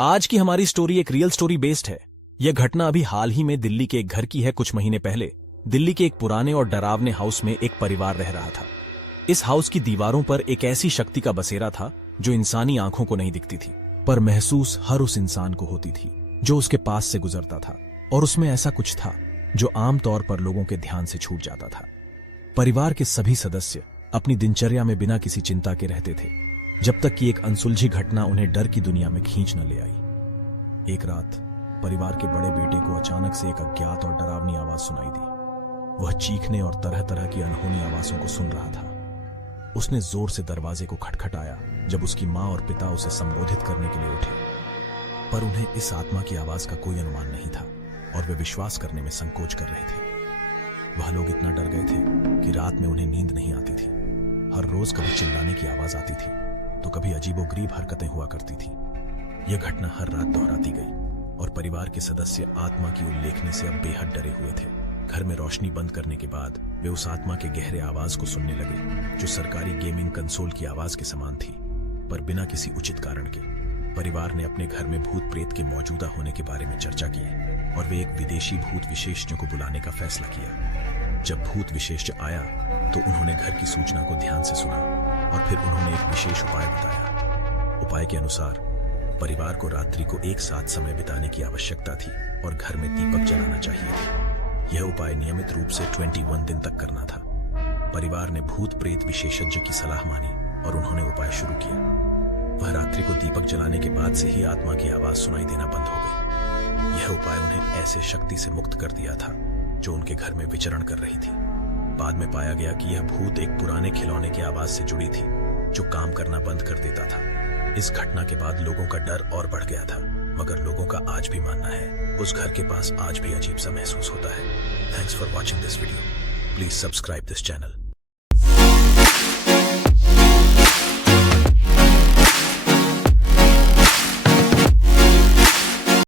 आज की हमारी स्टोरी एक रियल स्टोरी बेस्ड है। यह घटना अभी हाल ही में दिल्ली के एक घर की है। कुछ महीने पहले दिल्ली के एक पुराने और डरावने हाउस में एक परिवार रह रहा था। इस हाउस की दीवारों पर एक ऐसी शक्ति का बसेरा था जो इंसानी आंखों को नहीं दिखती थी, पर महसूस हर उस इंसान को होती थी जो उसके पास से गुजरता था। और उसमें ऐसा कुछ था जो आमतौर पर लोगों के ध्यान से छूट जाता था। परिवार के सभी सदस्य अपनी दिनचर्या में बिना किसी चिंता के रहते थे, जब तक कि एक अनसुलझी घटना उन्हें डर की दुनिया में खींच न ले आई। एक रात परिवार के बड़े बेटे को अचानक से एक अज्ञात और डरावनी आवाज सुनाई दी। वह चीखने और तरह तरह की अनहोनी आवाजों को सुन रहा था। उसने जोर से दरवाजे को खटखटाया जब उसकी मां और पिता उसे संबोधित करने के लिए उठे, पर उन्हें इस आत्मा की आवाज का कोई अनुमान नहीं था और वे विश्वास करने में संकोच कर रहे थे। वह लोग इतना डर गए थे कि रात में उन्हें नींद नहीं आती थी। हर रोज कभी चिल्लाने की आवाज आती थी तो कभी अजीबोगरीब हरकतें हुआ करती थी। यह घटना हर रात दोहराती गई और परिवार के सदस्य आत्मा की उल्लेखने से अब बेहद डरे हुए थे। घर में रोशनी बंद करने के बाद वे उस आत्मा के गहरे आवाज को सुनने लगे जो सरकारी गेमिंग कंसोल की आवाज के समान थी, पर बिना किसी उचित कारण के। परिवार ने अपने घर में भूत प्रेत के मौजूदा होने के बारे में चर्चा की और वे एक विदेशी भूत विशेषज्ञ को बुलाने का फैसला किया। जब भूत विशेषज्ञ आया तो उन्होंने घर की सूचना को ध्यान से सुना और फिर उन्होंने एक विशेष उपाय बताया। उपाय के अनुसार परिवार को रात्रि को एक साथ समय बिताने की आवश्यकता थी और घर में दीपक जलाना चाहिए था। यह उपाय नियमित रूप से 21 दिन तक करना था। परिवार ने भूत प्रेत विशेषज्ञ की सलाह मानी और उन्होंने उपाय शुरू किया। वह रात्रि को दीपक जलाने के बाद से ही आत्मा की आवाज सुनाई देना बंद हो गई। यह उपाय उन्हें ऐसे शक्ति से मुक्त कर दिया था जो उनके घर में विचरण कर रही थी। बाद में पाया गया कि यह भूत एक पुराने खिलौने की आवाज से जुड़ी थी जो काम करना बंद कर देता था। इस घटना के बाद लोगों का डर और बढ़ गया था, मगर लोगों का आज भी मानना है उस घर के पास आज भी अजीब सा महसूस होता है। Thanks for watching this video. Please subscribe this channel.